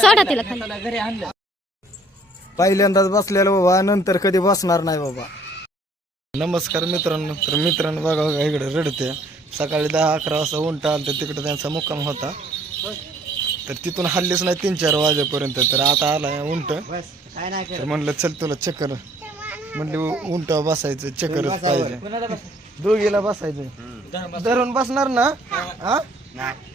सोडा तिला खाली. पहिल्यांदाच बसलेलं बाबा नंतर कधी बसणार नाही बाबा. नमस्कार मित्रांनो तर मित्रांनो बघा बघा इकडे रडते. सकाळी दहा अकरा वाजता उंटा आलं तर तिकडे त्यांचा मुक्काम होता. तर तिथून हल्लीच नाही तीन चार वाजेपर्यंत. तर आता आलाय उंट. तर म्हणलं चल तुला चक्कर. म्हणले उंट बसायचं चक्करच पाहिजे. दोघीला बसायचं. धरून बसणार ना? हा?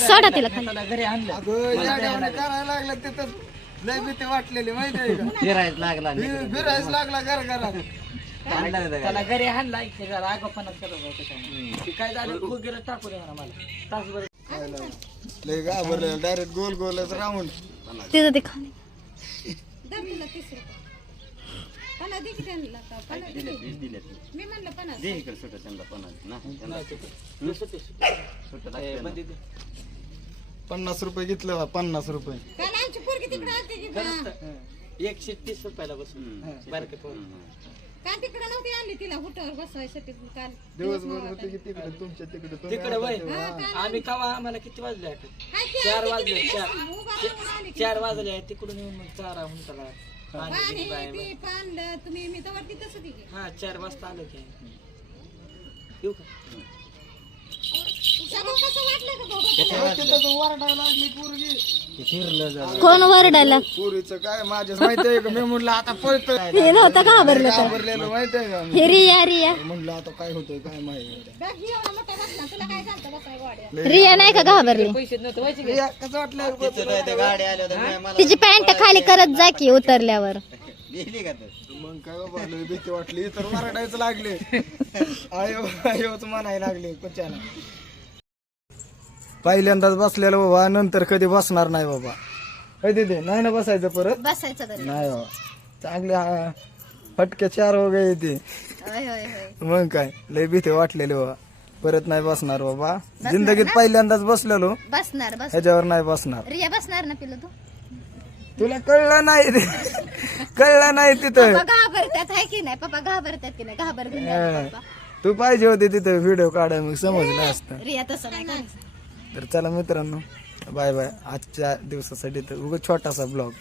सोडा तिला करायला लागलं तिथं लय भीती वाटलेली माहिती आहे का? फिरायला लागला फि- फिरायच लागला घर घरात त्याला घरी. आणला इथे जरा आगोपणात करत होता त्यामुळे. ते काय झालं? फुगीला टाकू दे म्हणा मला. तासभर. लय डायरेक्ट गोल गोलच राऊंड तिथं ते खाली दे इकडे सुटत त्यांना पन्नास ना त्यांना. सुटत लागते ना. पन्नास रुपये घेतलं पन्नास रुपये. एकशे तीस रुपयाला बसून बारके पोरं. का तिकडे नव्हती आणली तिला हुटावर बसवायसाठी काल. दिवसभर होते की तिकडे तुमच्या तिकडे तुम्ही तिकडे वय. आम्ही कवा आम्हाला किती वाजले आता? चार वाजले चार चार वाजले आहे तिकडून येऊन मग चारा पाणी पाणी तुम्ही मी तर की हा चार वाजता आलो की. येऊ का सगळं कसं वाटलं का भाऊ तिथं तो वरडायला लागली पोरगी कोण वरडायला? पुरीच काय माझ्याच माहिती आहे का मी म्हणलं आता हे नव्हतं घाबरलं तर? घाबरलेलं आहे का हे रिया रिया. म्हणलं आता काय होतंय काय माहिती रिया नाही का घाबरली? कसं वाटलं आल्या होत्या मला तिची पॅन्ट खाली करत जा की उतरल्यावर. का मग काय बाबा लय भीती वाटली. तर वरडायच लागले. आयो आयोच म्हणायला लागले कुच्याला पहिल्यांदाच बसलेलं बाबा नंतर कधी बसणार नाही बाबा. कधी ते? नाही ना बसायचं परत? बसायचं नाही बाबा. चांगले फटके चार हो गए ते. मग काय? लय भीती वाटलेली बाबा. परत नाही बसणार बाबा. जिंदगीत पहिल्यांदाच बसलेलो. बसणार बस ह्याच्यावर नाही बसणार. रिया बसणार ना पिलं तू? तुला कळलं नाही ते. कळलं नाही तिथं. पप्पा घाबरतात आहे की नाही? पप्पा घाबरतात की नाही? घाबर हा. तू पाहिजे होते तिथं व्हिडिओ काढाय मग समजलं असतं. रिया तसं नाही. तर चला मित्रांनो बाय बाय. आजच्या दिवसासाठी तर उगा छोटासा ब्लॉग.